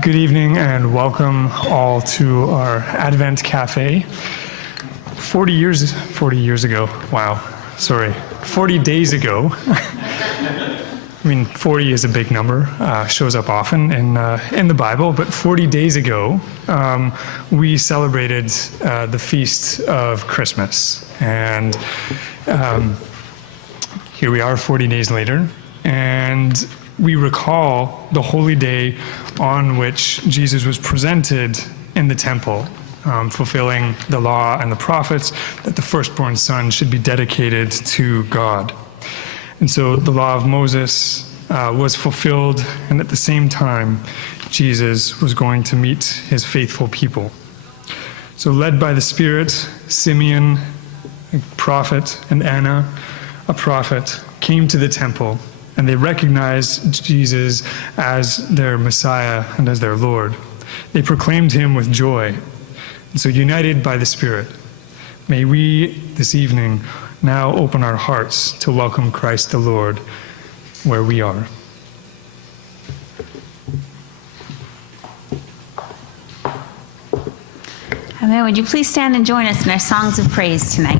Good evening and welcome all to our Advent Café. 40 years ago, wow, sorry, 40 days ago. I mean, 40 is a big number, shows up often in the Bible, but 40 days ago, we celebrated the feast of Christmas. And here we are 40 days later, and we recall the holy day on which Jesus was presented in the temple, fulfilling the law and the prophets that the firstborn son should be dedicated to God. And so the law of Moses was fulfilled, and at the same time, Jesus was going to meet his faithful people. So led by the Spirit, Simeon, a prophet, and Anna, a prophet, came to the temple, and they recognized Jesus as their Messiah and as their Lord. They proclaimed him with joy. And so united by the Spirit, may we this evening now open our hearts to welcome Christ the Lord where we are. Amen. Would you please stand and join us in our songs of praise tonight?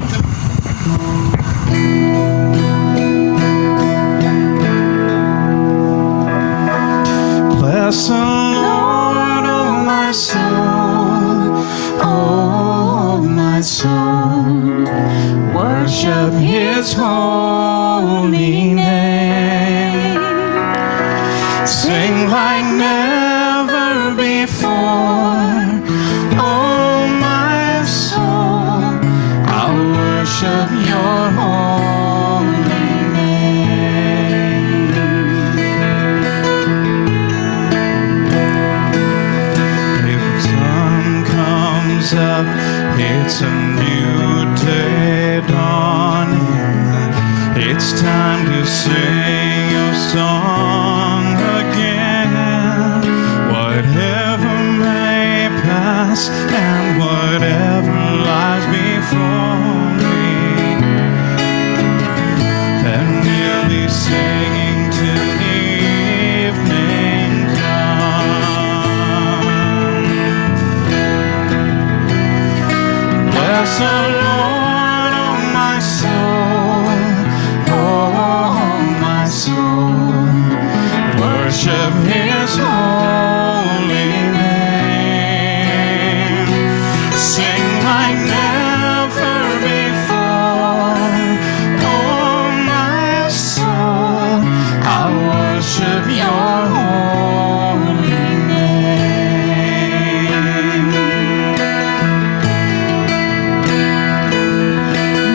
Bless the Lord, oh my soul, oh my soul, worship his holy name. Sing like never before, oh my soul, I'll worship your holy name. If the sun comes up, it's a new day dawning. It's time to sing your song again. Whatever may pass and whatever lies before me, then we'll be singing till the evening comes. Bless the Lord, oh my soul, oh my soul, worship his holy name. Sing like never before, oh my soul, I'll worship your holy name.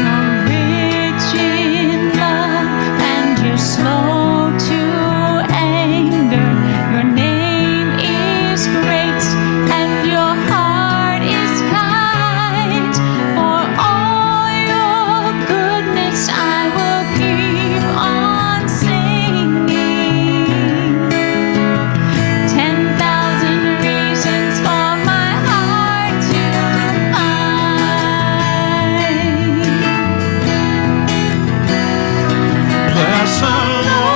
You're rich in love and you're slow to anger. Your name is great and your heart is kind. For all your goodness I will keep on singing. 10,000 reasons for my heart to find. Bless the Lord,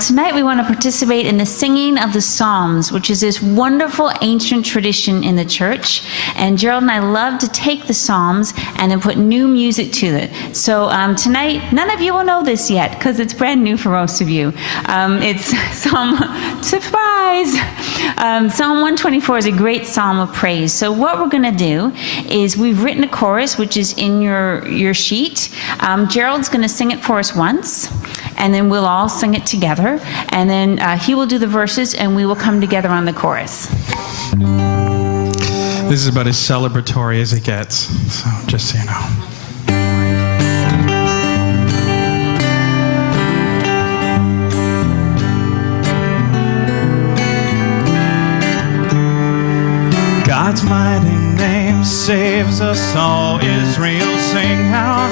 tonight we want to participate in the singing of the Psalms, which is this wonderful ancient tradition in the church. And Gerald and I love to take the Psalms and then put new music to it. So tonight, none of you will know this yet because it's brand new for most of you. It's surprise! Psalm 124 is a great psalm of praise. So what we're going to do is we've written a chorus, which is in your sheet. Gerald's going to sing it for us once, and then we'll all sing it together, and then he will do the verses, and we will come together on the chorus. This is about as celebratory as it gets, so just so you know. God's mighty name saves us all. Israel, sing out.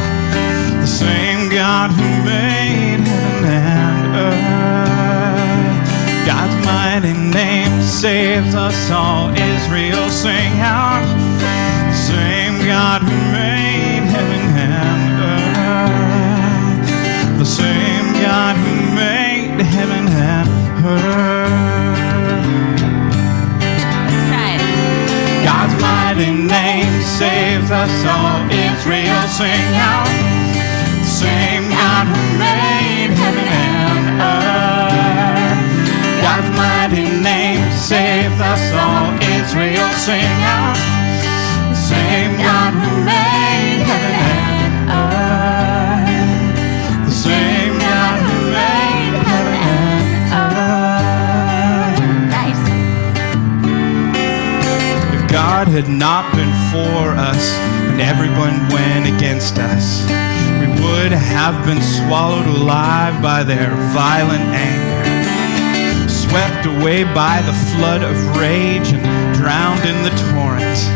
The same God who made heaven and earth. God's mighty name saves us all. Israel, sing out. The same God who made heaven and earth. The same God who made heaven and earth. God's mighty name saves us all. Israel, sing out. The same God who made heaven and earth. God's mighty name saves us all. Israel, sing out. The same God who made heaven and earth. The same God who made heaven and earth. Nice. If God had not been for us and everyone went against us, we would have been swallowed alive by their violent anger, swept away by the flood of rage and drowned in the torrent.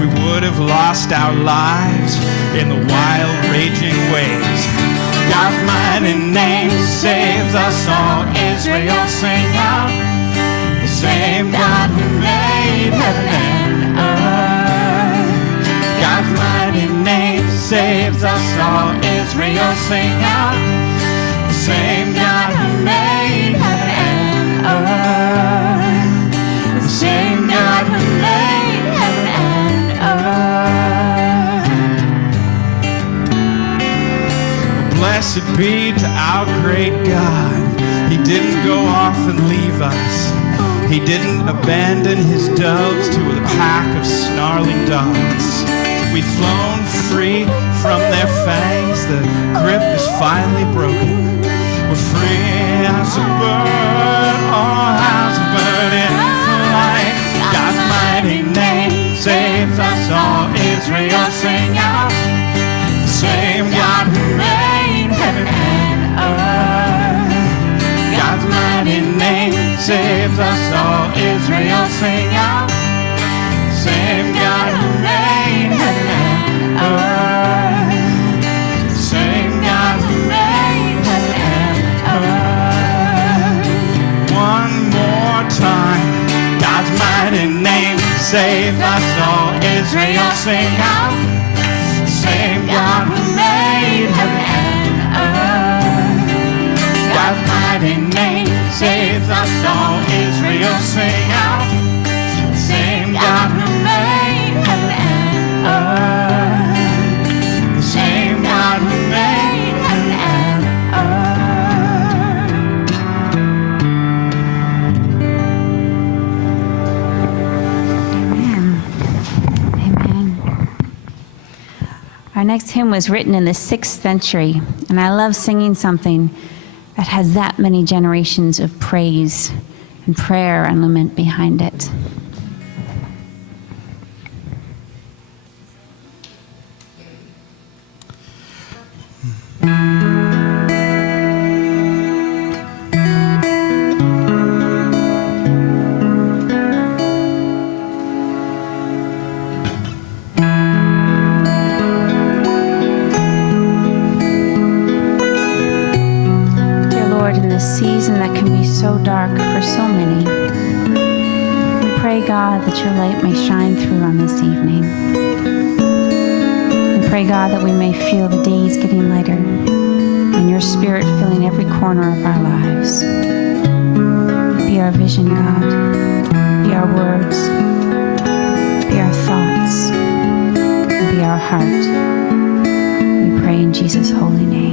We would have lost our lives in the wild raging waves. God's mighty name saves us all. Israel, sing out. The same God who made heaven and earth. God's mighty name saves us all. Israel, sing out. The same God who made heaven and earth. The same God who made heaven and earth. Blessed be to our great God. He didn't go off and leave us. He didn't abandon his doves to a pack of snarling dogs. We've flown free from their fangs. The grip is finally broken. We're free as a bird, or as a bird in flight. God's mighty name saves us all. Israel, sing out. The same God who made heaven and earth. God's mighty name saves us all. Israel, sing out. The same God who made heaven and earth. The same God who made heaven and earth. One more time. God's mighty name saves us all. Israel, sing out. The same God who made heaven and earth. God's mighty name saves us all. Israel, sing out. The same God who made heaven and earth. The same God who made heaven and Amen. Amen. Our next hymn was written in the 6th century, and I love singing something that has that many generations of praise and prayer and lament behind it. Season that can be so dark for so many, we pray, God, that your light may shine through on this evening. We pray, God, that we may feel the days getting lighter and your Spirit filling every corner of our lives. Be our vision, God. Be our words. Be our thoughts. And be our heart. We pray in Jesus' holy name.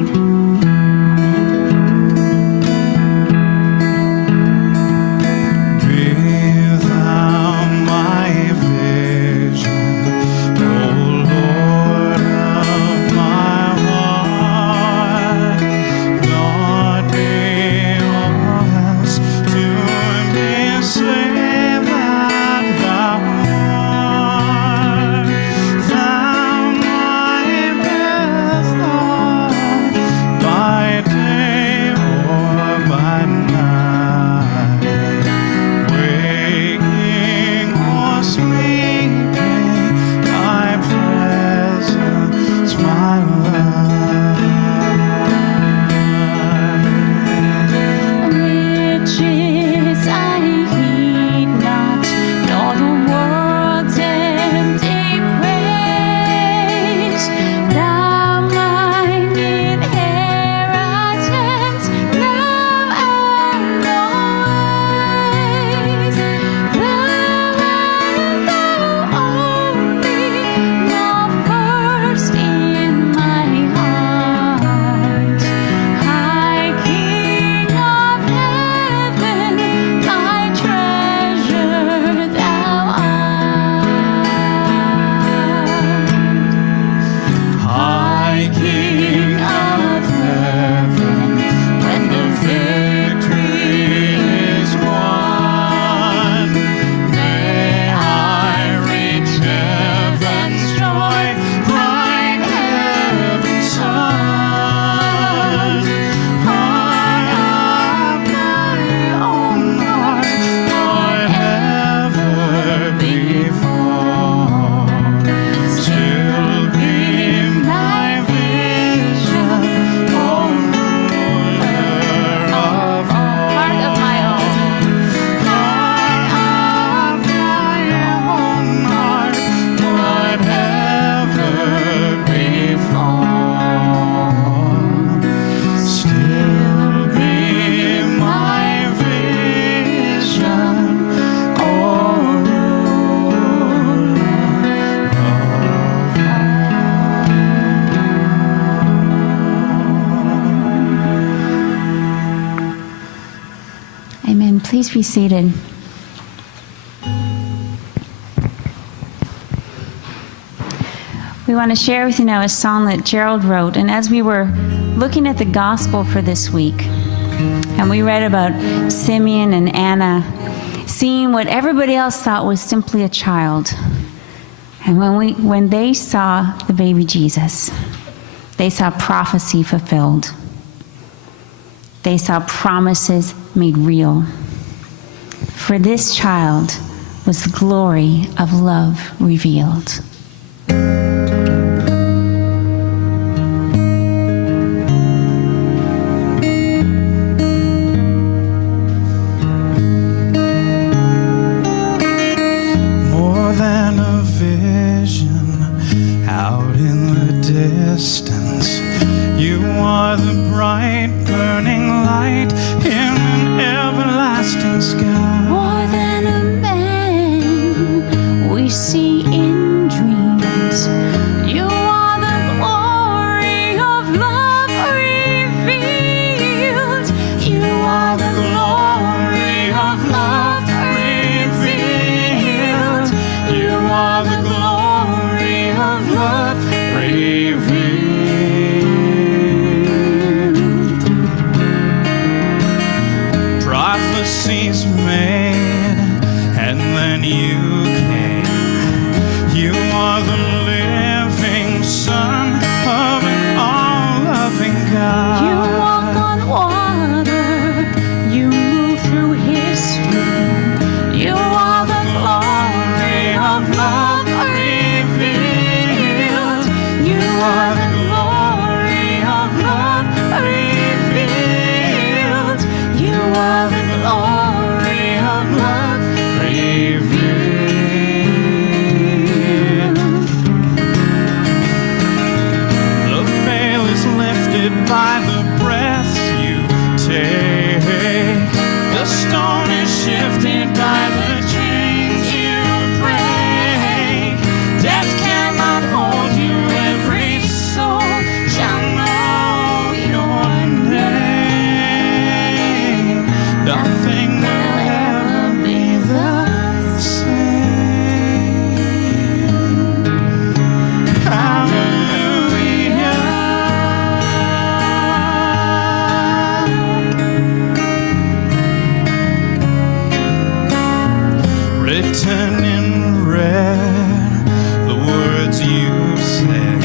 Please be seated. We want to share with you now a song that Gerald wrote. And as we were looking at the gospel for this week, and we read about Simeon and Anna seeing what everybody else thought was simply a child. And when they saw the baby Jesus, they saw prophecy fulfilled. They saw promises made real. For this child was the glory of love revealed. More than a vision out in the distance, you are the bright burning light in an everlasting sky. More than a man we see in dreams. You are the glory of love revealed. You are the glory of love revealed. You are the glory of love revealed. Prophecies made, and then you came. You are the living Son of an all-loving God. You walk on water, you move through history. You are the glory of love revealed. You are the glory of love revealed. You are the glory of love revealed. written in red, the words you said.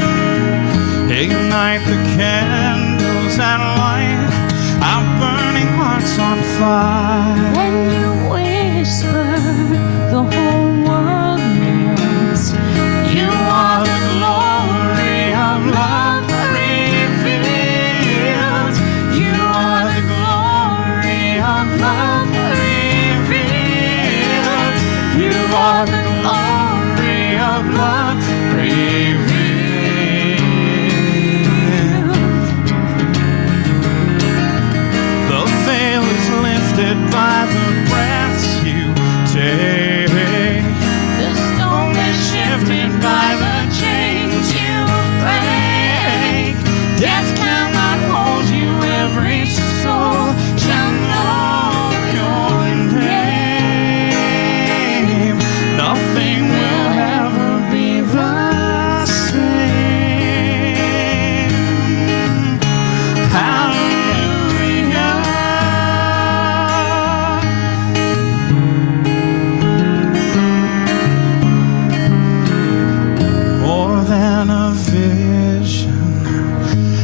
Ignite the candles and light our burning hearts on fire. When you whisper, the whole world knows. You are the glory of love revealed. You are the glory of love revealed. You are the glory of love revealed. The veil is lifted by the breaths you take. The stone is shifted by the chains you break. Death cannot hold you, every soul shall know your name. Nothing will ever be the same. Hallelujah. More than a vision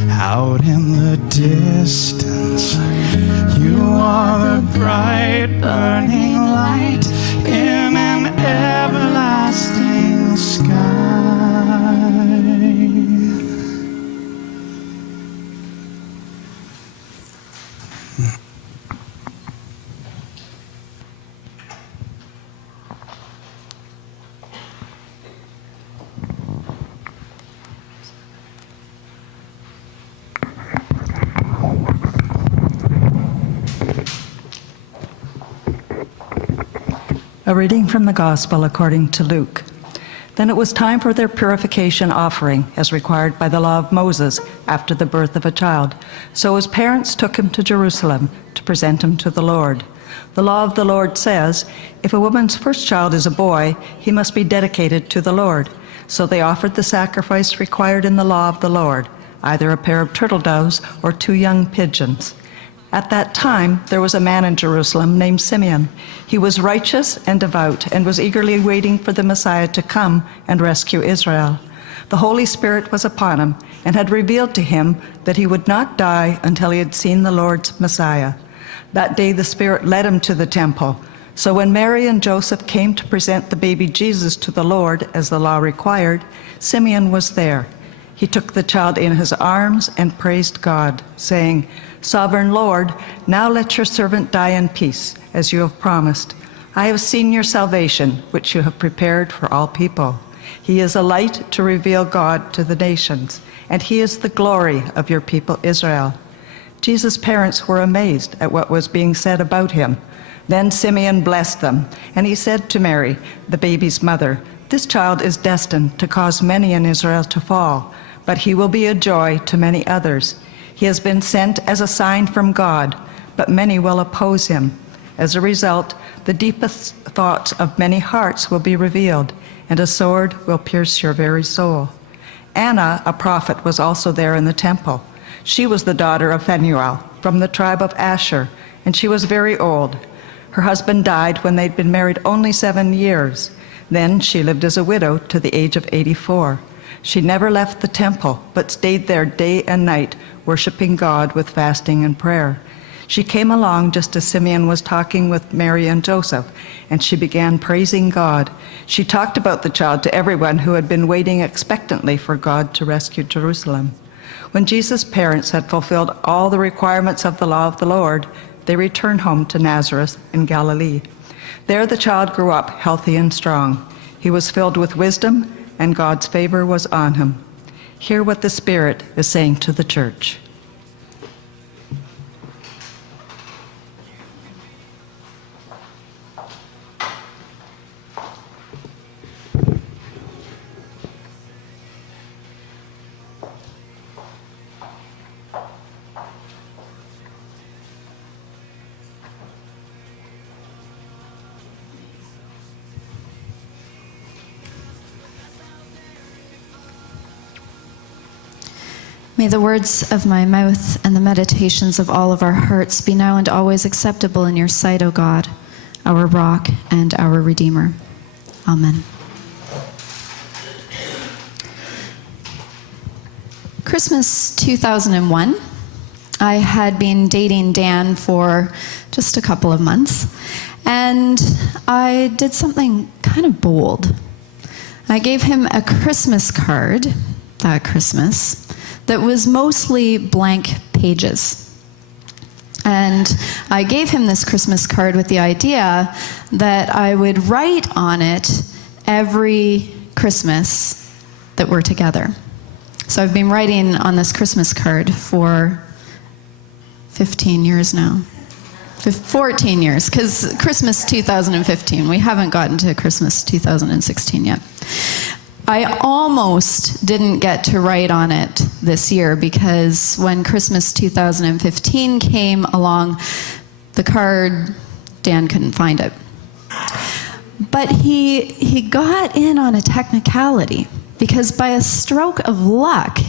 out in the distance, you are the bright burning light in an everlasting sky. A reading from the Gospel according to Luke. Then it was time for their purification offering, as required by the law of Moses after the birth of a child. So his parents took him to Jerusalem to present him to the Lord. The law of the Lord says, if a woman's first child is a boy, he must be dedicated to the Lord. So they offered the sacrifice required in the law of the Lord, either a pair of turtle doves or 2 young pigeons. At that time, there was a man in Jerusalem named Simeon. He was righteous and devout and was eagerly waiting for the Messiah to come and rescue Israel. The Holy Spirit was upon him and had revealed to him that he would not die until he had seen the Lord's Messiah. That day, the Spirit led him to the temple. So when Mary and Joseph came to present the baby Jesus to the Lord, as the law required, Simeon was there. He took the child in his arms and praised God, saying, Sovereign Lord, now let your servant die in peace, as you have promised. I have seen your salvation, which you have prepared for all people. He is a light to reveal God to the nations, and he is the glory of your people Israel. Jesus' parents were amazed at what was being said about him. Then Simeon blessed them, and he said to Mary, the baby's mother, This child is destined to cause many in Israel to fall, but he will be a joy to many others. He has been sent as a sign from God, but many will oppose him. As a result, the deepest thoughts of many hearts will be revealed, and a sword will pierce your very soul. Anna, a prophet, was also there in the temple. She was the daughter of Phanuel, from the tribe of Asher, and she was very old. Her husband died when they'd been married only 7 years. Then she lived as a widow to the age of 84. She never left the temple, but stayed there day and night, worshiping God with fasting and prayer. She came along just as Simeon was talking with Mary and Joseph, and she began praising God. She talked about the child to everyone who had been waiting expectantly for God to rescue Jerusalem. When Jesus' parents had fulfilled all the requirements of the law of the Lord, they returned home to Nazareth in Galilee. There the child grew up healthy and strong. He was filled with wisdom, and God's favor was on him. Hear what the Spirit is saying to the church. May the words of my mouth and the meditations of all of our hearts be now and always acceptable in your sight, O God, our rock and our Redeemer. Amen. Christmas 2001, I had been dating Dan for just a couple of months, and I did something kind of bold. I gave him a Christmas card that Christmas that was mostly blank pages. And I gave him this Christmas card with the idea that I would write on it every Christmas that we're together. So I've been writing on this Christmas card for 15 years now. 14 years, because Christmas 2015, we haven't gotten to Christmas 2016 yet. I almost didn't get to write on it this year because when Christmas 2015 came along, the card, Dan couldn't find it. But he got in on a technicality because by a stroke of luck,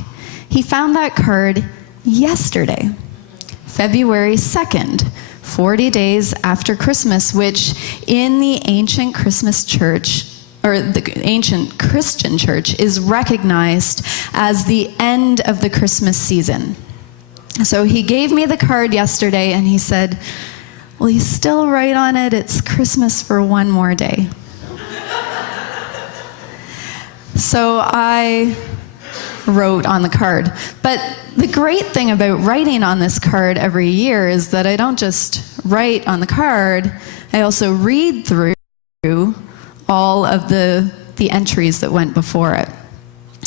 he found that card yesterday, February 2nd, 40 days after Christmas, which in the ancient Christmas church, or the ancient Christian church, is recognized as the end of the Christmas season. So he gave me the card yesterday and he said, "Will you still write on it? It's Christmas for one more day." So I wrote on the card. But the great thing about writing on this card every year is that I don't just write on the card, I also read through all of the entries that went before it.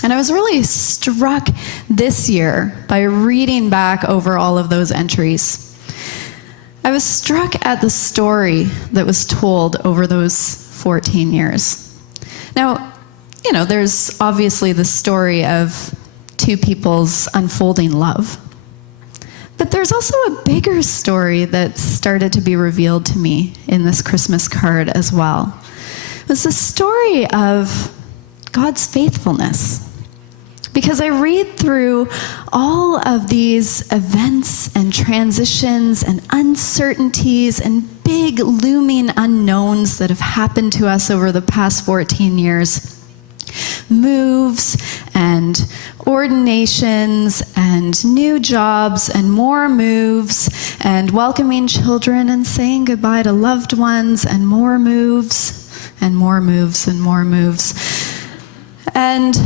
And I was really struck this year by reading back over all of those entries. I was struck at the story that was told over those 14 years. Now, you know, there's obviously the story of two people's unfolding love. But there's also a bigger story that started to be revealed to me in this Christmas card as well. It was the story of God's faithfulness. Because I read through all of these events and transitions and uncertainties and big looming unknowns that have happened to us over the past 14 years. Moves and ordinations and new jobs and more moves and welcoming children and saying goodbye to loved ones and more moves and more moves and more moves. And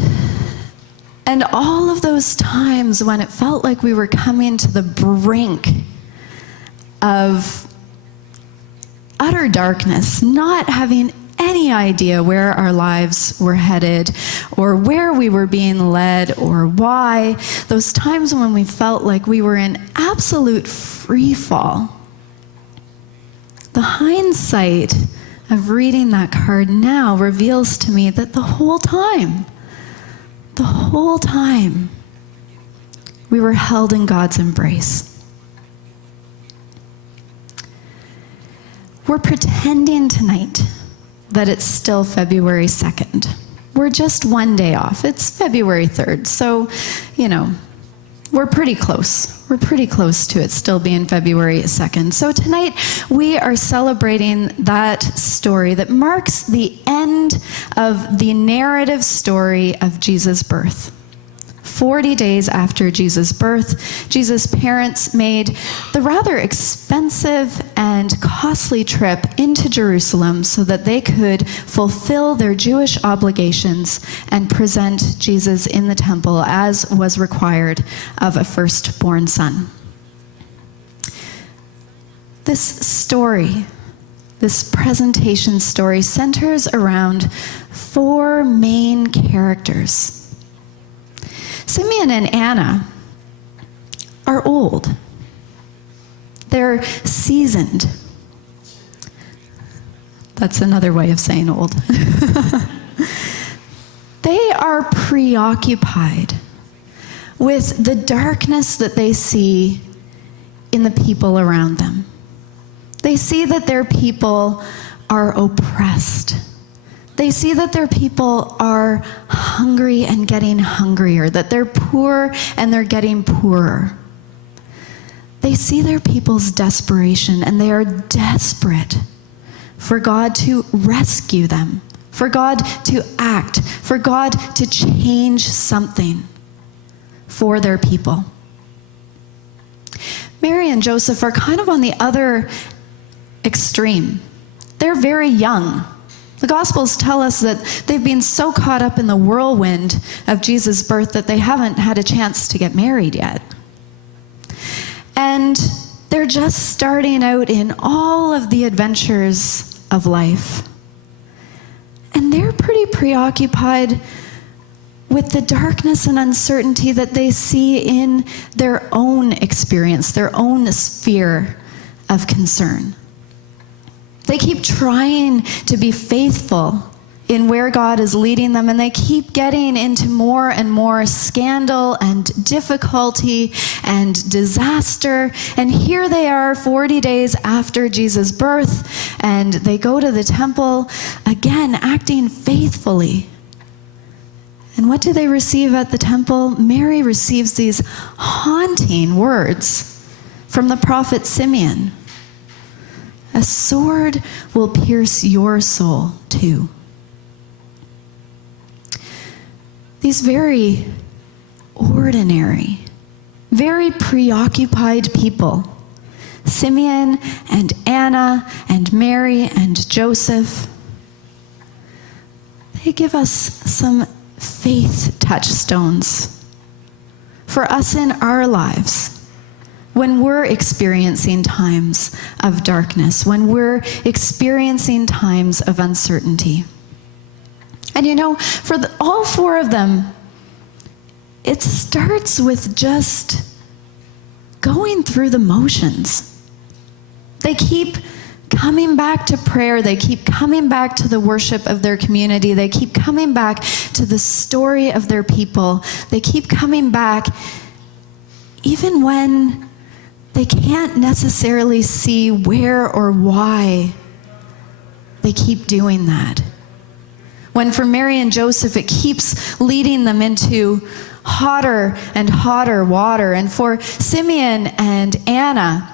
all of those times when it felt like we were coming to the brink of utter darkness, not having any idea where our lives were headed or where we were being led or why, those times when we felt like we were in absolute free fall. The hindsight of reading that card now reveals to me that the whole time, we were held in God's embrace. We're pretending tonight that it's still February 2nd. We're just one day off. It's February 3rd, so, you know, we're pretty close. We're pretty close to it still being February 2nd. So tonight, we are celebrating that story that marks the end of the narrative story of Jesus' birth. 40 days after Jesus' birth, Jesus' parents made the rather expensive and costly trip into Jerusalem so that they could fulfill their Jewish obligations and present Jesus in the temple as was required of a firstborn son. This story, this presentation story, centers around four main characters. Simeon and Anna are old. They're seasoned. That's another way of saying old. They are preoccupied with the darkness that they see in the people around them. They see that their people are oppressed. They see that their people are hungry and getting hungrier, that they're poor and they're getting poorer. They see their people's desperation and they are desperate for God to rescue them for God to act, for God to change something for their people. Mary and Joseph are kind of on the other extreme. They're very young. The Gospels tell us that they've been so caught up in the whirlwind of Jesus' birth that they haven't had a chance to get married yet. And they're just starting out in all of the adventures of life. And they're pretty preoccupied with the darkness and uncertainty that they see in their own experience, their own sphere of concern. They keep trying to be faithful in where God is leading them, and they keep getting into more and more scandal and difficulty and disaster. And here they are 40 days after Jesus' birth, and they go to the temple, again acting faithfully. And what do they receive at the temple? Mary receives these haunting words from the prophet Simeon. A sword will pierce your soul too. These very ordinary, very preoccupied people, Simeon and Anna and Mary and Joseph, they give us some faith touchstones for us in our lives when we're experiencing times of darkness, when we're experiencing times of uncertainty. And you know, for all four of them, it starts with just going through the motions. They keep coming back to prayer. They keep coming back to the worship of their community. They keep coming back to the story of their people. They keep coming back even when they can't necessarily see where or why they keep doing that. When for Mary and Joseph, it keeps leading them into hotter and hotter water. And for Simeon and Anna,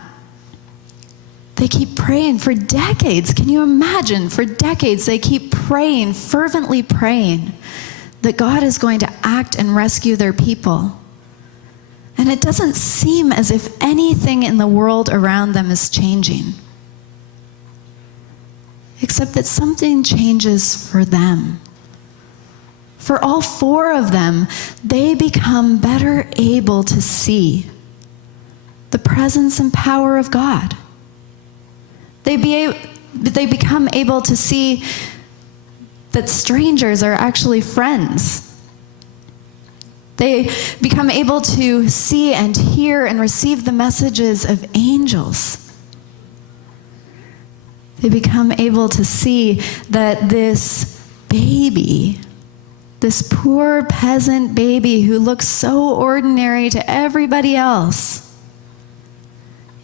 they keep praying for decades. Can you imagine? For decades, they keep praying, fervently praying, that God is going to act and rescue their people. And it doesn't seem as if anything in the world around them is changing, except that something changes for them. For all four of them, they become better able to see the presence and power of God. They become able to see that strangers are actually friends. They become able to see and hear and receive the messages of angels. They become able to see that this baby, this poor peasant baby who looks so ordinary to everybody else,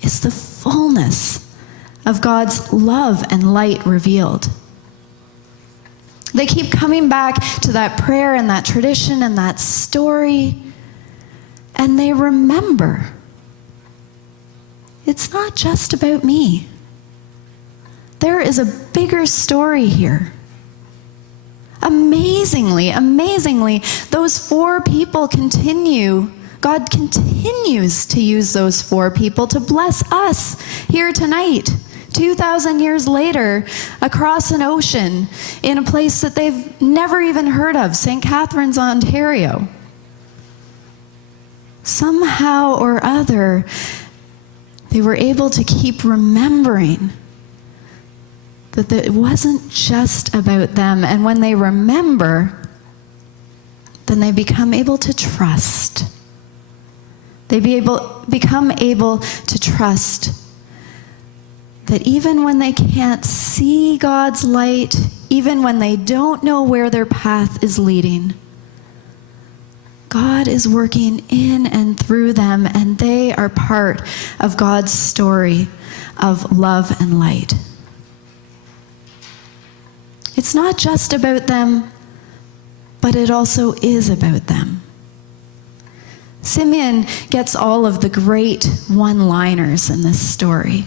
is the fullness of God's love and light revealed. They keep coming back to that prayer and that tradition and that story, and they remember it's not just about me. There is a bigger story here. Amazingly, those four people God continues to use those four people to bless us here tonight, 2,000 years later, across an ocean, in a place that they've never even heard of, St. Catharines, Ontario. Somehow or other, they were able to keep remembering that it wasn't just about them. And when they remember, then they become able to trust. They become able to trust that even when they can't see God's light, even when they don't know where their path is leading, God is working in and through them, and they are part of God's story of love and light. It's not just about them, but it also is about them. Simeon gets all of the great one-liners in this story.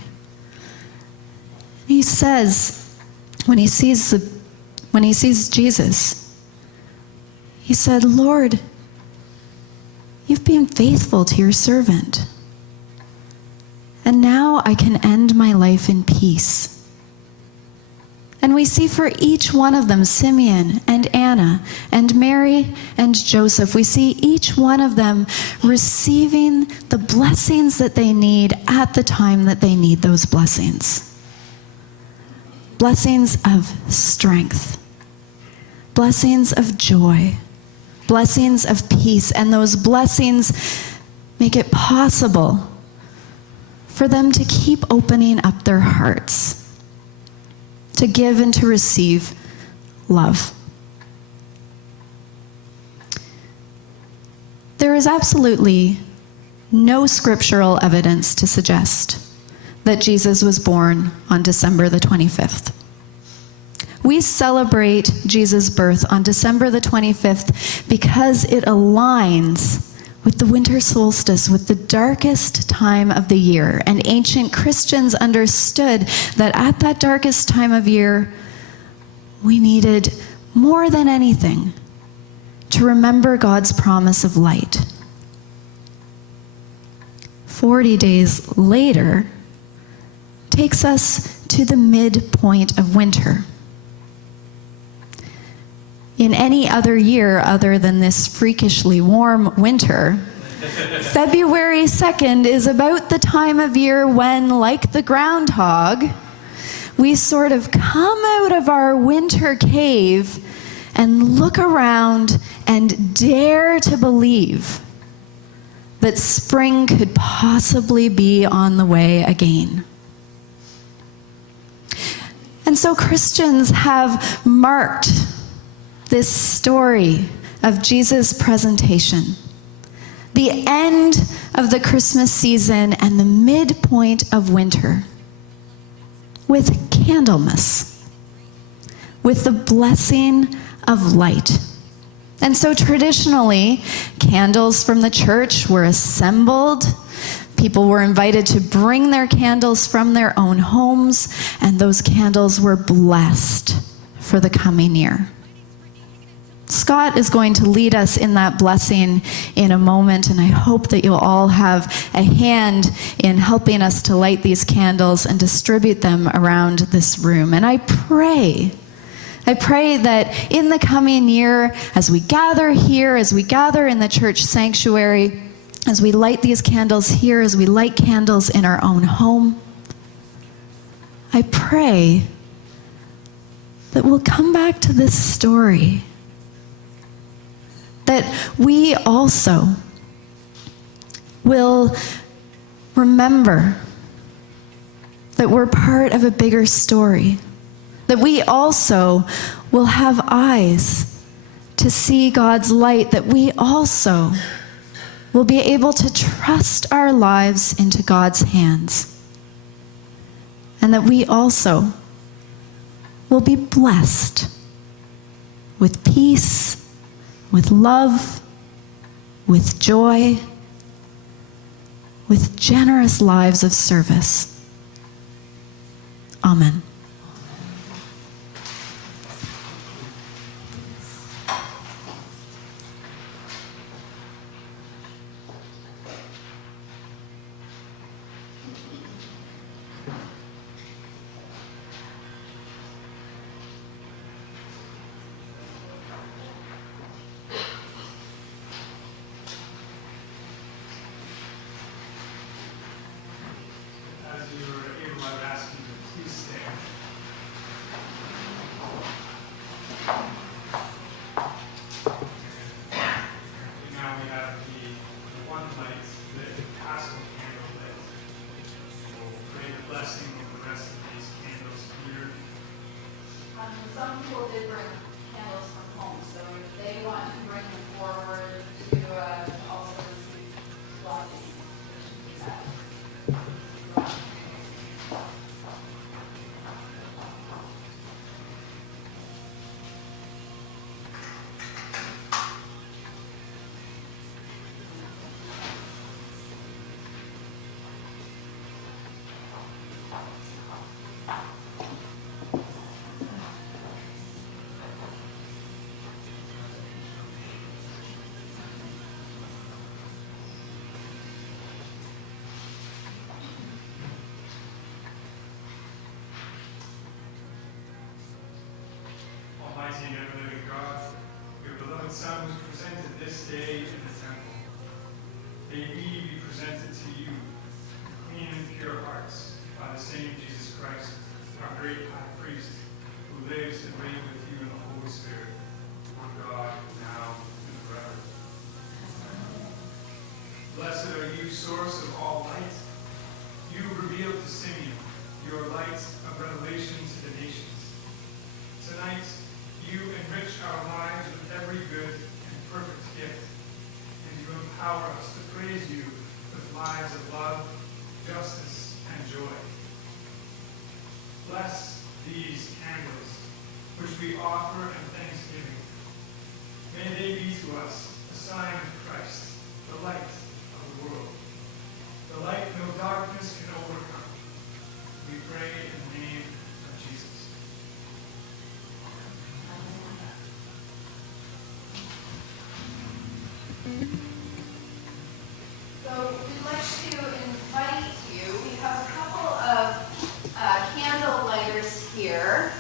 He says, when he sees when he sees Jesus, he said, "Lord, you've been faithful to your servant. And now I can end my life in peace." And we see for each one of them, Simeon and Anna and Mary and Joseph, we see each one of them receiving the blessings that they need at the time that they need those blessings. Blessings of strength, blessings of joy, blessings of peace, and those blessings make it possible for them to keep opening up their hearts, to give and to receive love. There is absolutely no scriptural evidence to suggest that Jesus was born on December the 25th. We celebrate Jesus' birth on December the 25th because it aligns with the winter solstice, with the darkest time of the year. And ancient Christians understood that at that darkest time of year, we needed more than anything to remember God's promise of light. 40 days later takes us to the midpoint of winter. In any other year other than this freakishly warm winter, February 2nd is about the time of year when, like the groundhog, we sort of come out of our winter cave and look around and dare to believe that spring could possibly be on the way again. And so Christians have marked this story of Jesus' presentation, the end of the Christmas season and the midpoint of winter, with Candlemas, with the blessing of light. And so traditionally, candles from the church were assembled. People were invited to bring their candles from their own homes, and those candles were blessed for the coming year. Scott is going to lead us in that blessing in a moment, and I hope that you'll all have a hand in helping us to light these candles and distribute them around this room. And I pray that in the coming year, as we gather here, as we gather in the church sanctuary, as we light these candles here, as we light candles in our own home, I pray that we'll come back to this story, that we also will remember that we're part of a bigger story, that we also will have eyes to see God's light, that we also will be able to trust our lives into God's hands, and that we also will be blessed with peace, with love, with joy, with generous lives of service. Amen. Some people did bring candles from home, so if they want to bring them forward to also receive blessings, they should do that. Almighty and ever-living God, your beloved Son was presented this day in the temple. May we be presented to you, clean and pure hearts, by the same Jesus Christ, our great high priest, who lives and reigns with you in the Holy Spirit, one God, now and forever. Blessed are you, source of all light. You revealed to Simeon your light of revelation to the nations. Tonight, you enrich our lives with every good and perfect gift, and you empower us to praise you with lives of love, justice, and joy. Bless these candles, which we offer in thanksgiving. May they be to us a sign of Christ, the light of the world, the light no darkness can overcome. We pray in the name of Jesus. So we'd like to invite you. We have a couple of candle lighters here,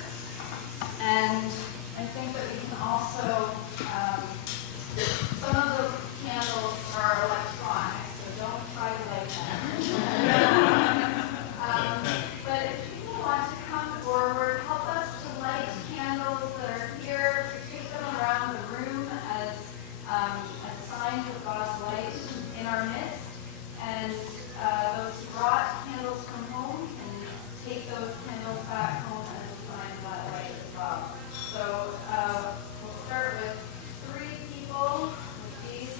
and I think that we can also, some of the candles are electronic, so don't try to light them. But if people want to come forward, help us to light candles that are here, take them around the room as signs of God's light in our midst. And those who brought candles from home can take those candles back home as a sign of that light as well. So we'll start with 3 people with these.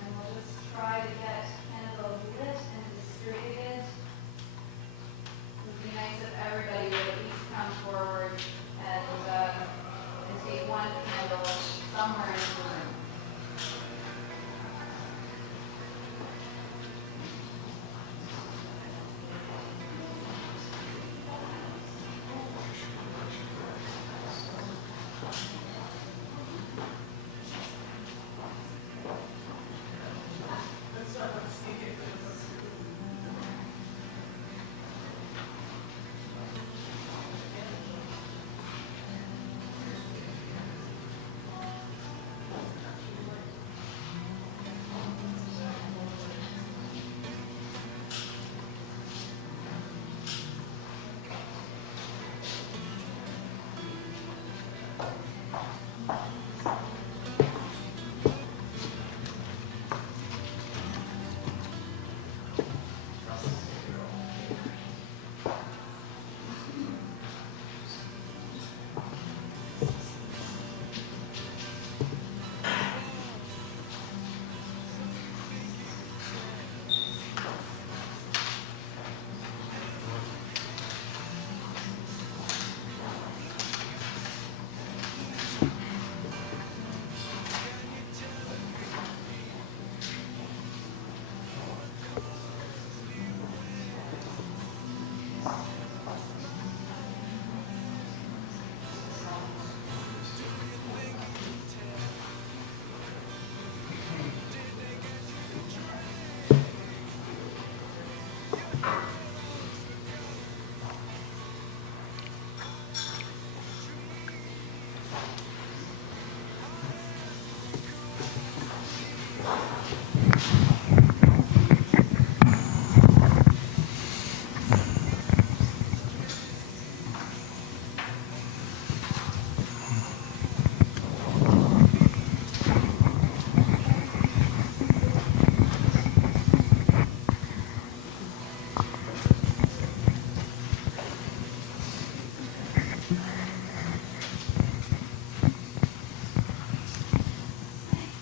And we'll just try to get candles lit and distributed. It would be nice if everybody would at least come forward and take one candle somewhere in the room.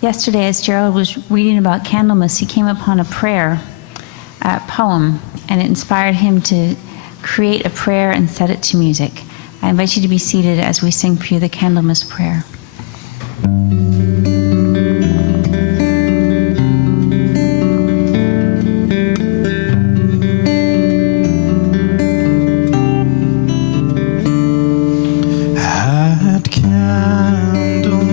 Yesterday, as Gerald was reading about Candlemas, he came upon a prayer, a poem, and it inspired him to create a prayer and set it to music. I invite you to be seated as we sing for you the Candlemas prayer. At Candlemas,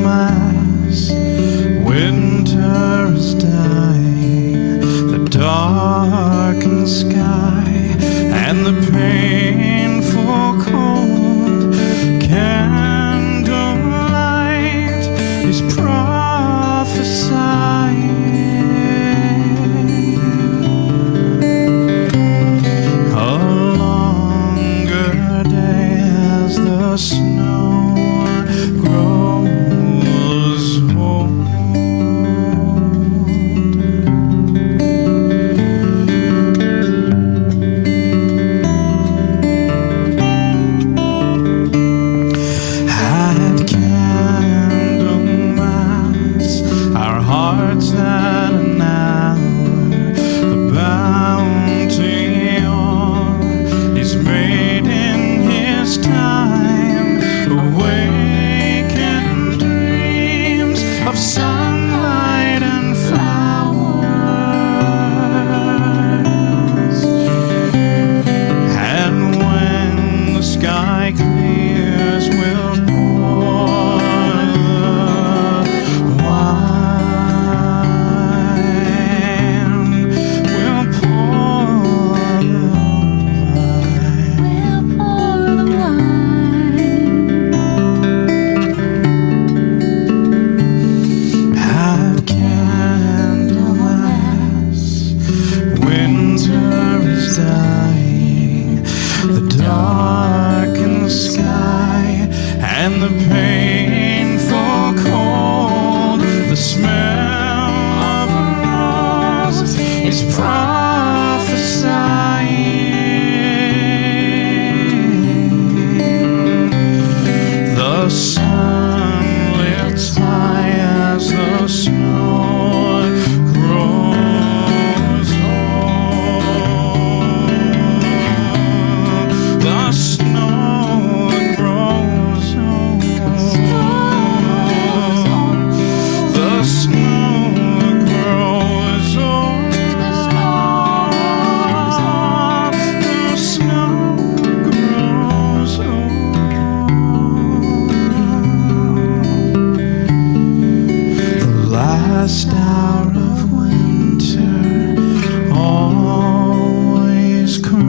darkest hour of winter always cries.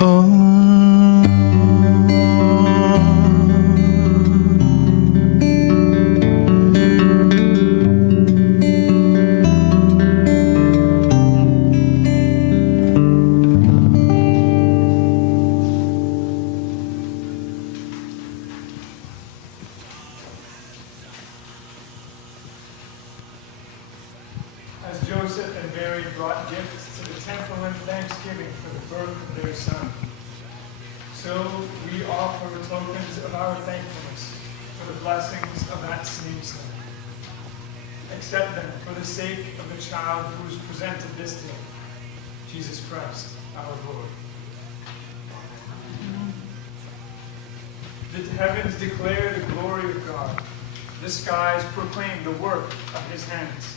Oh. As Joseph and Mary brought gifts to the temple in thanksgiving for the birth of their son, so we offer tokens of our thankfulness for the blessings of that same son. Accept them for the sake of the child who was presented this day, Jesus Christ, our Lord. The heavens declare the glory of God. The skies proclaim the work of his hands.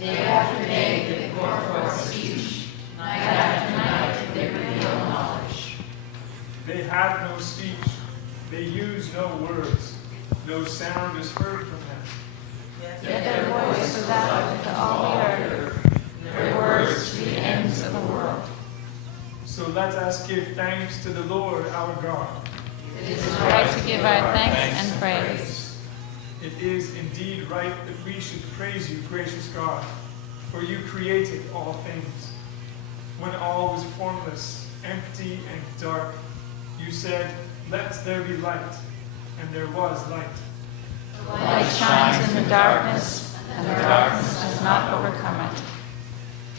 Day after day they pour forth speech. Night after night they reveal knowledge. They have no speech. They use no words. No sound is heard from them. Yet their voice is out to all the earth, their words to the ends of the world. So let us give thanks to the Lord our God. It is right to give our thanks and praise. It is indeed right that we should praise you, gracious God, for you created all things. When all was formless, empty, and dark, you said, "Let there be light," and there was light. The light shines in the darkness, and the darkness does not overcome it.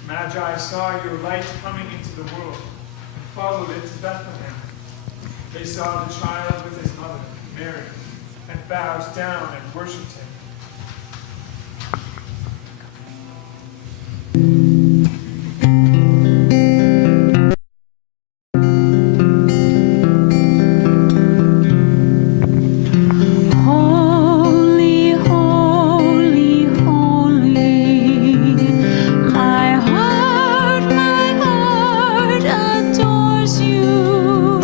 Magi saw your light coming into the world and followed it to Bethlehem. They saw the child with his mother, Mary, and bowed down and worshipped him. Holy, holy, holy, my heart adores you.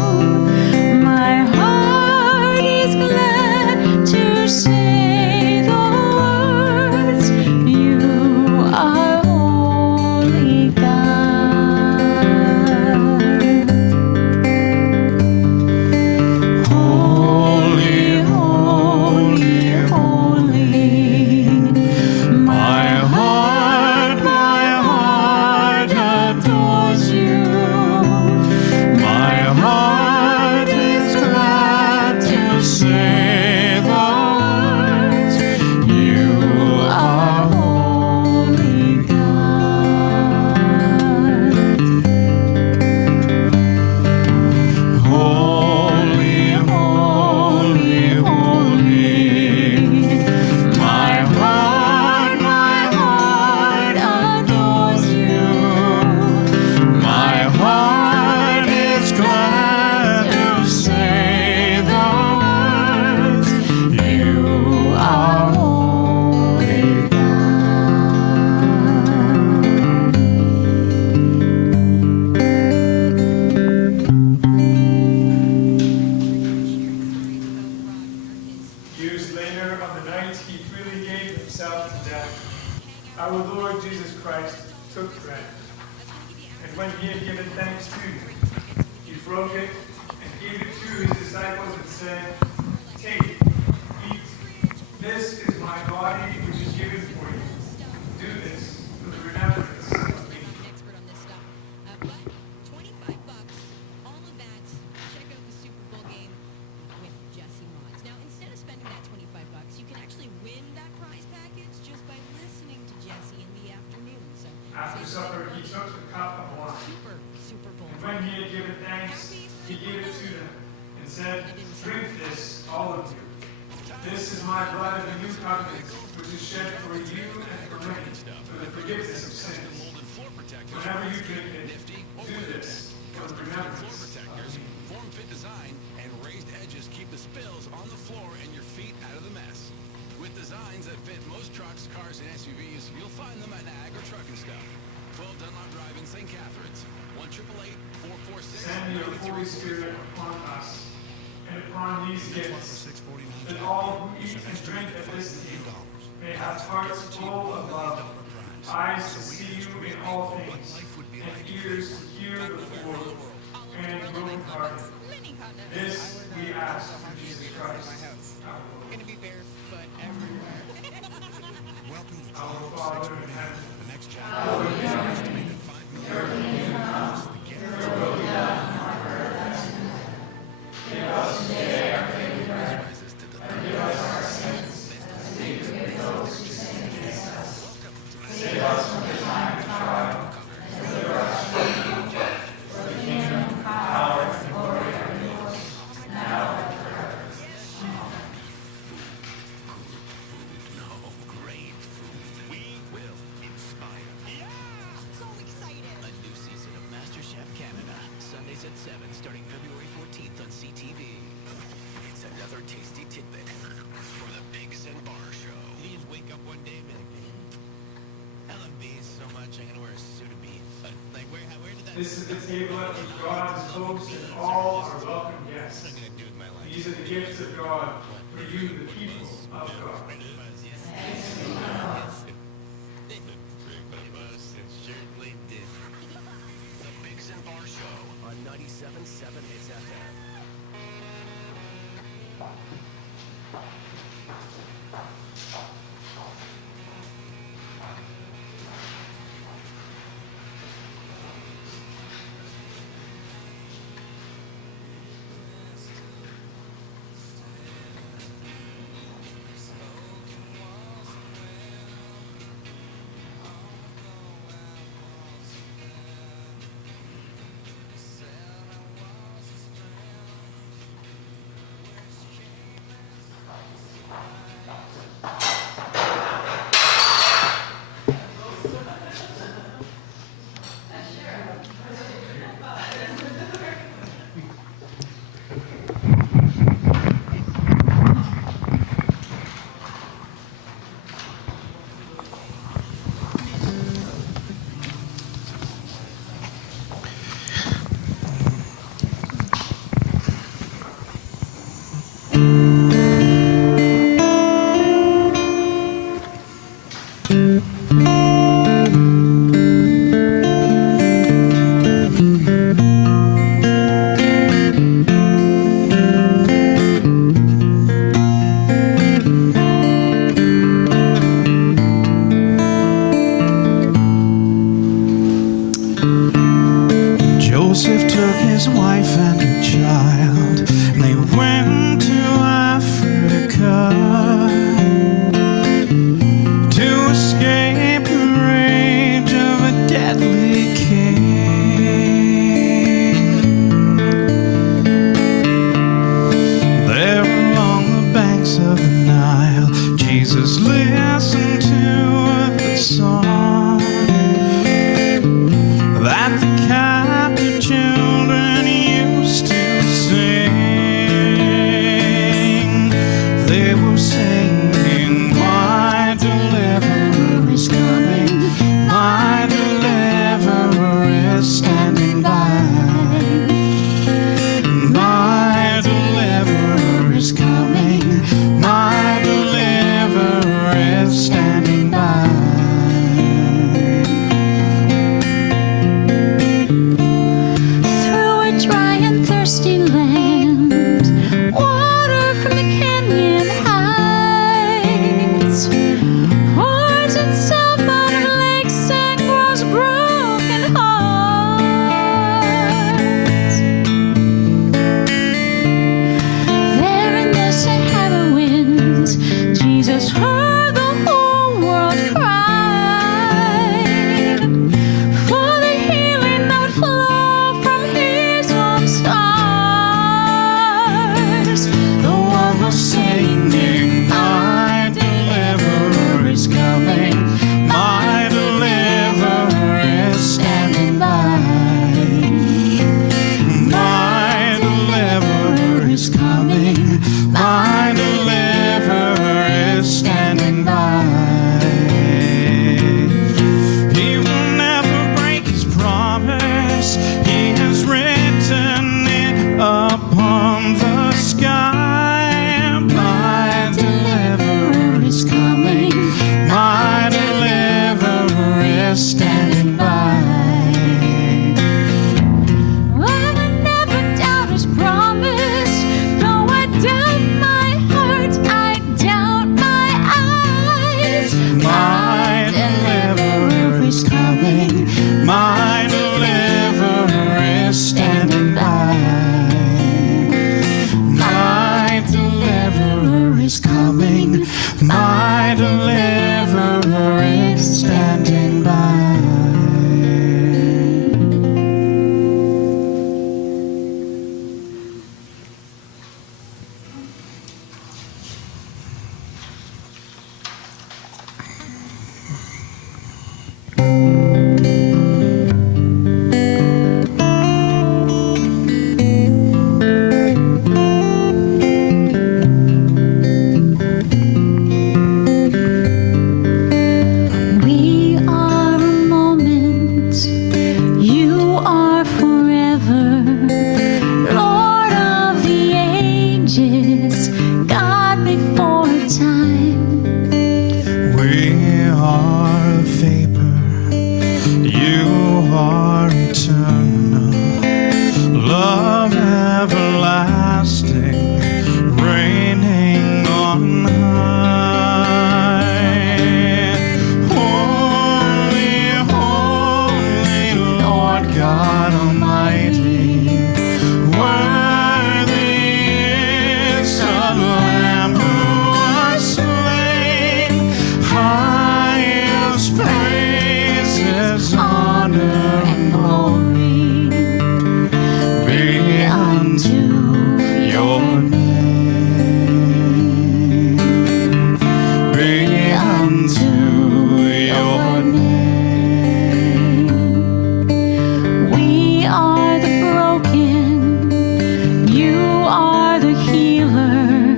My heart is glad to say the words, you are holy God. Holy, holy, holy, my heart adores you. My heart is glad to say the words, you are holy God. Holy, holy, holy, my heart adores you. My heart is glad to say the words, you are holy Years later, on the night he freely gave himself to death, our Lord Jesus Christ took bread. And when he had given thanks to you, he broke it and gave it to his disciples and said, "Take, eat. This is my body which is given for you. Do this for the remembrance of me." Expert on this stuff. But $25, all of that. Check out the Super Bowl game with Jesse Mullins. Now, instead of spending that $25, you can actually win that prize package just by listening to Jesse in the afternoon. So After supper, he took the cup of wine. Super Bowl. And when he had given thanks, he gave it to them and said, "Drink this, all of you. This is my blood of the new covenant, which is shed for you and for many, for the forgiveness of sins. Whenever you drink it, do this for the remembrance of me." Form-fit design and raised edges keep the spills on the floor and your feet out of the mess. With designs that fit most trucks, cars, and SUVs, you'll find them at Niagara Truck and Stuff. 12 Dunlop Drive in St. Catharines. 1-888-446. Send your Holy Spirit upon us and upon these gifts, that all who eat and drink at this table may have hearts full of love, eyes to see you in all things, and ears to hear the poor and brokenhearted. This we ask through Jesus Christ, our Lord. Gonna be barefoot everywhere. Our Father in heaven, The next chapter is estimated 5 million. So excited. A new season of MasterChef Canada, Sundays at 7, starting February 14th on CTV. It's another tasty tidbit for the Biggs and Bar Show. You just wake up one day and be like, man, I love bees so much, I'm gonna wear a suit of bees. Like, where did that? this is the table at which God's hosts and all are welcome guests. What am I gonna do with my life? These are the gifts of God for you, the people of God. It certainly did. The Biggs and Bar Show on 97.7 Hits FM. Joseph took his wife and a child, and they went to Africa to escape the rage of a deadly king. There along the banks of the Nile, Jesus listened to the song that the captive children used to sing. They were singing, my deliverer is coming, my deliverer is standing by. My deliverer is coming, my deliverer is standing by. Through a dry and thirsty land, water from the canyon heights pours itself out of lakes and grows broken hearts. There in the Sahara winds, Jesus heard the whole world cry for the healing that would flow from his warm stars. The one was singing, my deliverer is coming, my deliverer is standing by. My deliverer is coming, my deliverer is standing by. He will never break his promise, he has written it upon the sky. Lamb who was slain. Highest praises, honor, and glory be unto your name. Be unto your name. We are the broken, you are the healer,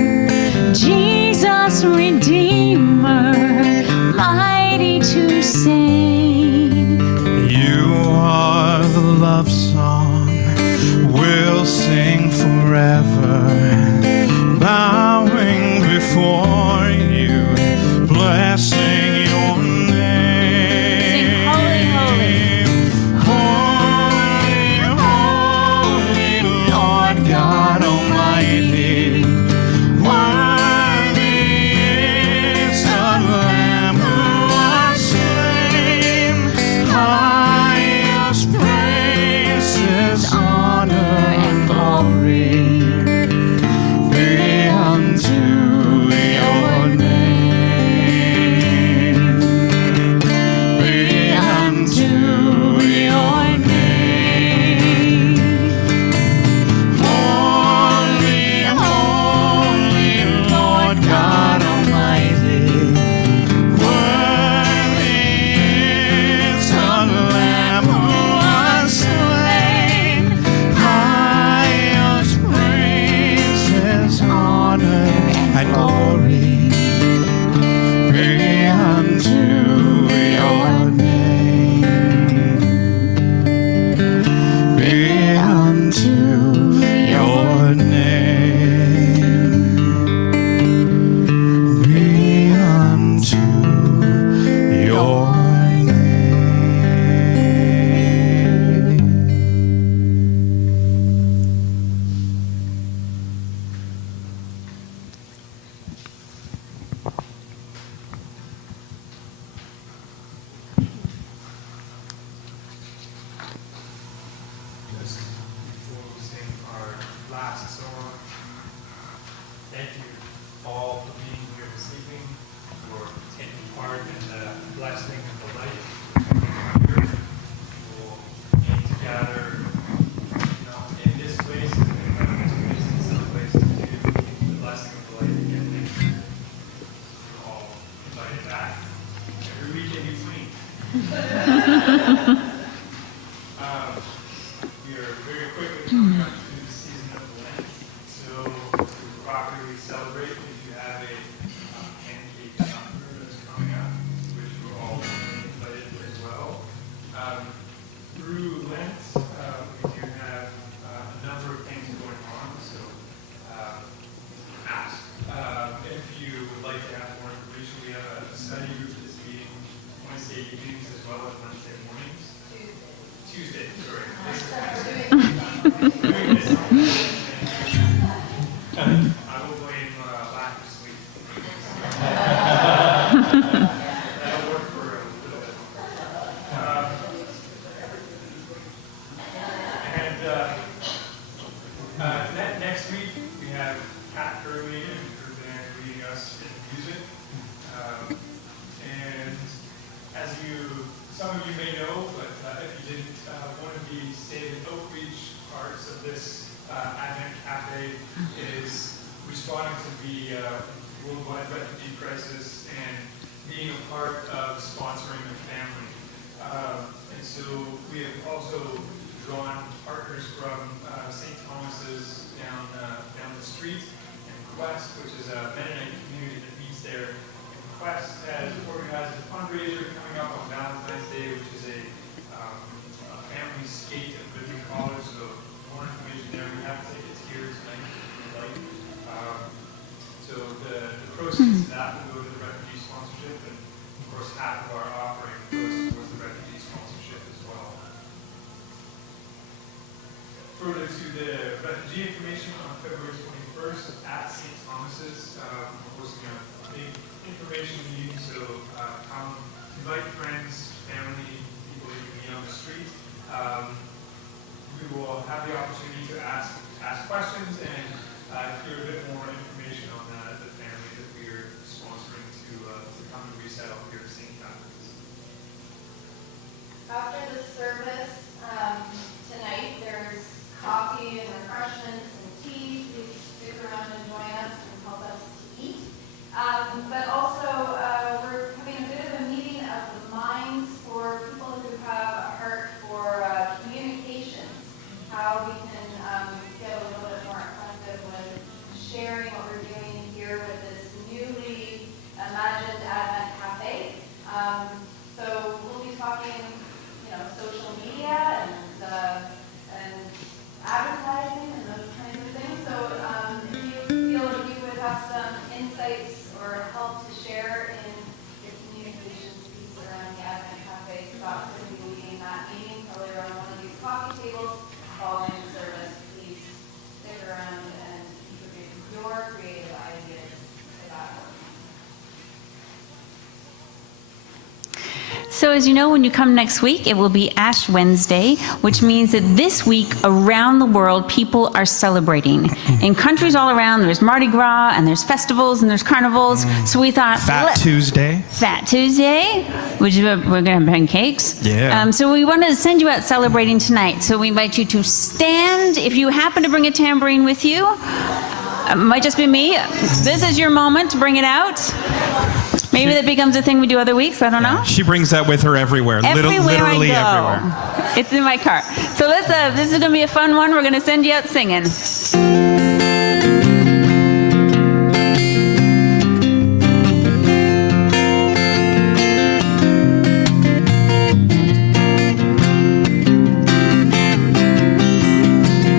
Jesus Redeemer, mighty to save. You are the love song we'll sing forever, bowing before you, blessing your name. Sing holy, holy. Holy, holy, Lord God Almighty. Worthy is the Lamb who was slain. Highest praises, honor, and glory be unto your name. Be unto your name. Holy, holy, Lord God Almighty. Worthy is the Lamb who was slain. Highest praises, honor, and glory be unto your name. Be unto your name. Be unto your name. Just before we sing our last song, thank you all for being here this evening, for taking part in the blessing of the light. We'll aim to gather, in this place, and in this place, in some place, to do the blessing of the light again next year. You're all invited back every week in between. We are very quickly coming up to the season of Lent, so to properly celebrate, if you have a pancake supper that's coming up, which we're all invited as well. Through Lent, we do have a number of things going on, so ask if you would like to have more information. We have a study group that's meeting Wednesday evenings as well as Wednesday mornings. Tuesday, sorry. I will blame lack of sleep. That'll work for a little bit. Next week, we have Kat Curley and her band leading us in music. And as some of you may know, but if you didn't, one of the state and outreach parts of this Advent Café is responding to the worldwide refugee crisis and being a part of sponsoring a family. And so we have also drawn partners from St. Thomas's down the street, and Quest, which is a Mennonite community that meets there. And Quest has organized a fundraiser coming up on Valentine's Day, which is a family skate at Liberty College. So more information there. We have tickets here tonight if you'd like. So the proceeds of that will go to the refugee sponsorship, and of course half of our offering goes towards the refugee sponsorship as well. Further to the refugee information, on February 21st at St. Thomas's, we're hosting a big information meeting, so come invite friends, family, people that you meet on the street. We will have the opportunity to ask questions and hear a bit more information on creative ideas for that work. So as you know, when you come next week, it will be Ash Wednesday, which means that this week around the world, people are celebrating. In countries all around, there's Mardi Gras, and there's festivals, and there's carnivals. So we thought, Fat Tuesday. Fat Tuesday, which is we're going to have pancakes. Yeah. So we wanted to send you out celebrating tonight. So we invite you to stand. If you happen to bring a tambourine with you, it might just be me. This is your moment to bring it out. Maybe that becomes a thing we do other weeks. I don't know. She brings that with her everywhere. Literally I go. everywhere. It's in my car. So let's. This is gonna be a fun one. We're gonna send you out singing.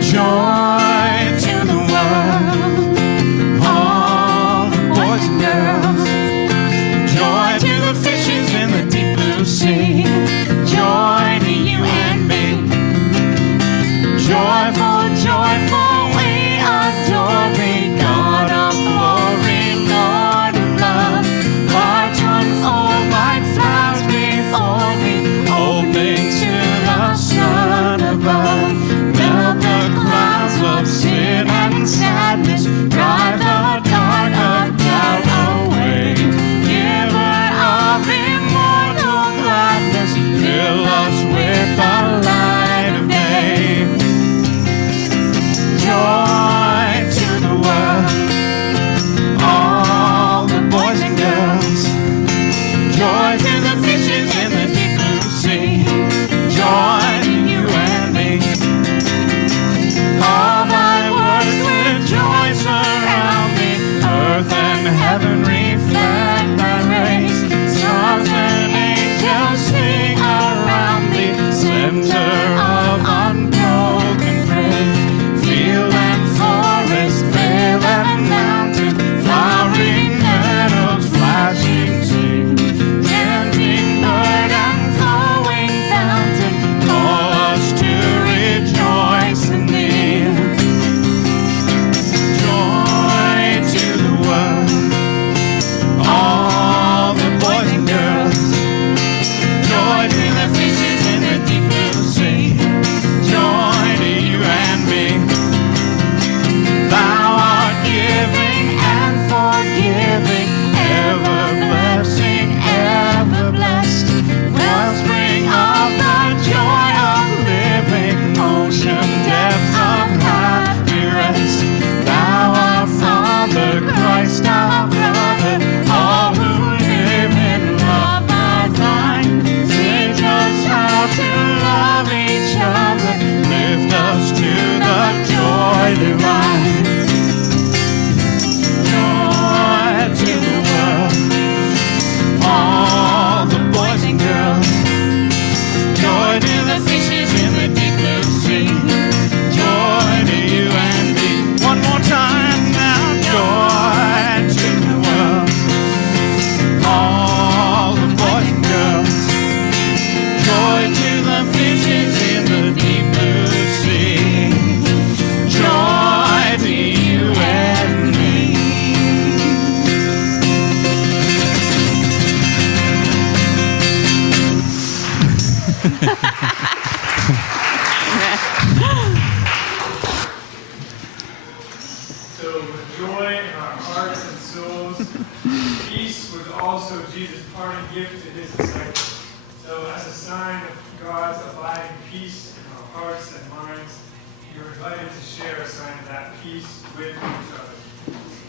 Joy to the world, all the boys and girls. Joy to the fishes in the deep blue sea. Joy to you and me. Joyful, joyful, we adore thee, God of glory, Lord of love. Hearts unfold like flowers before thee, opening to the sun above. Melt the clouds of sin and sadness, drive the dark of doubt away. Giver of immortal gladness, fill us with the light of day. Joy to the world, all the boys and girls. Joy to the fishes in the deep blue sea. Joy to you and me. All thy words with joy surround me. Earth and heaven reflect thy rays. Stars and angels sing around thee. Center of unbroken praise. Field and forest, vale and mountain, flowering meadows, flashing sea, chanting bird and flowing fountain, call us to rejoice in thee. Joy to the world, all the boys and girls. Joy to the fishes in the deep blue sea. Joy to you and me. Thou art giving and forgiving, ever blessing, ever blessed. Wellspring of the joy of living, ocean depths of happy rest. Thou art Father, Christ our brother, all who live in love are thine. Teach us how to love each other, lift us to the joy divine. Joy to the world, all the boys and girls. Joy to the fishes in the deep blue sea. Joy to you and me. One more time now. Joy to the world, all the boys and girls. Joy to the fishes in the deep blue sea. Joy to you and me. So with joy in our hearts and souls, peace was also Jesus' parting gift to his disciples. So as a sign of God's abiding peace in our hearts and minds, you're invited to share a sign of that peace with each other.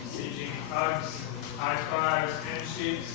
Exchanging hugs, high fives, handshakes.